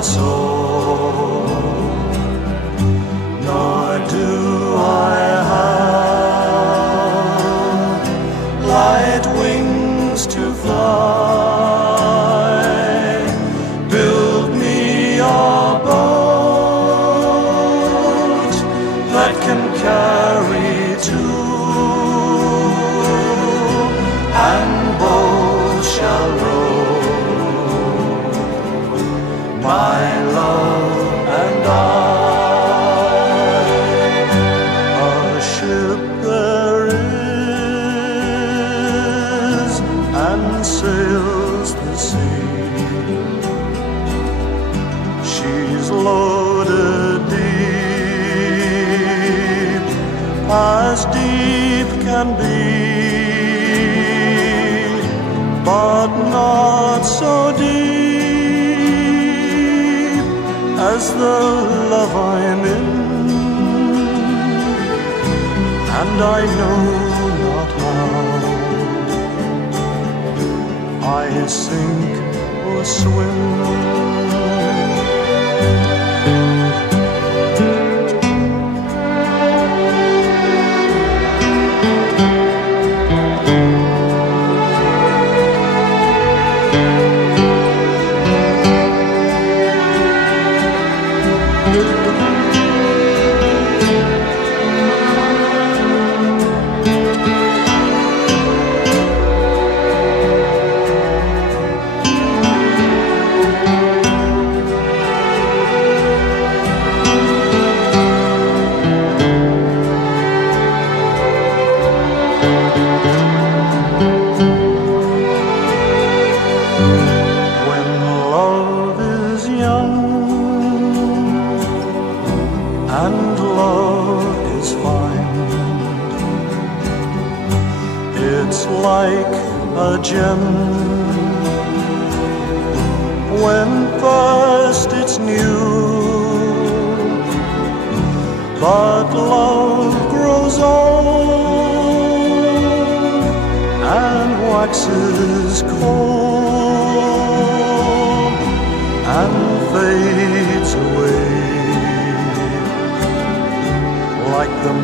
our soul, nor do I have light wings to fly. Build me a boat that can carry two, and both shall row, my love and I. A ship there is, and sails the sea. She's loaded deep, as deep can be, but not so deep as the love I'm in. And I know not how I sink or swim. When love is young and love is fine, it's like a gem. When first it's new, but love grows old and waxes cold and fades away like the